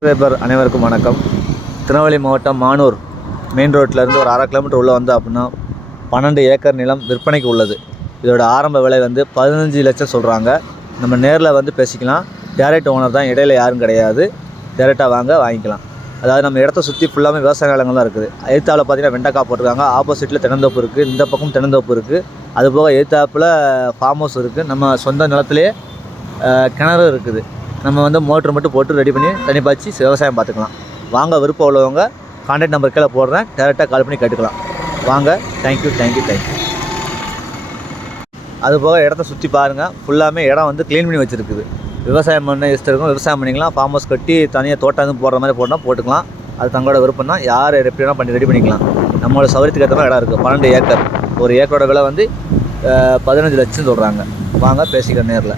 Subscriber அனைவருக்கும் வணக்கம். திருநெல்வேலி மாவட்டம் மானூர் மெயின் ரோட்டிலேருந்து ஒரு 1/2 கிலோமீட்டர் உள்ளே வந்து அப்படின்னா 12 ஏக்கர் நிலம் விற்பனைக்கு உள்ளது. இதோட ஆரம்ப விலை வந்து 15 லட்சம் சொல்கிறாங்க. நம்ம நேரில் வந்து பேசிக்கலாம். டேரெக்ட் ஓனர் தான், இடையில யாரும் கிடையாது. டேரெக்டாக வாங்கிக்கலாம். அதாவது நம்ம இடத்த சுற்றி ஃபுல்லாமே விவசாய நிலங்கள் தான் இருக்குது. எதிர்த்தாவில் பார்த்தீங்கன்னா வெண்டைக்காய் போட்டிருக்காங்க. ஆப்போசிட்டில் தென்னந்தோப்பு இருக்குது. இந்த பக்கம் தென்னந்தோப்பு இருக்குது. அதுபோக எதிர்த்தாப்பில் ஃபார்ம் ஹவுஸ் இருக்குது. நம்ம சொந்த நிலத்திலே கிணறு இருக்குது. நம்ம வந்து மோட்ரு மட்டும் போட்டு ரெடி பண்ணி தண்ணி பாய்ச்சி விவசாயம் பார்த்துக்கலாம். வாங்க, விருப்பம் உள்ளவங்க கான்டாக்ட் நம்பர் கீழே போடுறேன், டேரெக்டாக கால் பண்ணி கேட்டுக்கலாம். வாங்க. தேங்க்யூ. அதுபோக இடத்த சுற்றி பாருங்கள். ஃபுல்லாமே இடம் வந்து க்ளீன் பண்ணி வச்சுருக்குது. விவசாயம் பண்ண இஷ்டம் இருக்கும், விவசாயம் பண்ணிக்கலாம். ஃபார்ம் ஹவுஸ் கட்டி தனியாக தோட்டம் போடுற மாதிரி போட்டுக்கலாம். அது தங்களோட விருப்பம் தான். யார் எப்படி வேணால் பண்ணி ரெடி பண்ணிக்கலாம். நம்மளோட சௌகரியத்துக்கு ஏற்ற மாதிரி இடம் இருக்குது. 12 ஏக்கர். ஒரு ஏக்கரோட விலை வந்து 15 லட்சம் சொல்கிறாங்க. வாங்க, பேசிக்க நேரில்.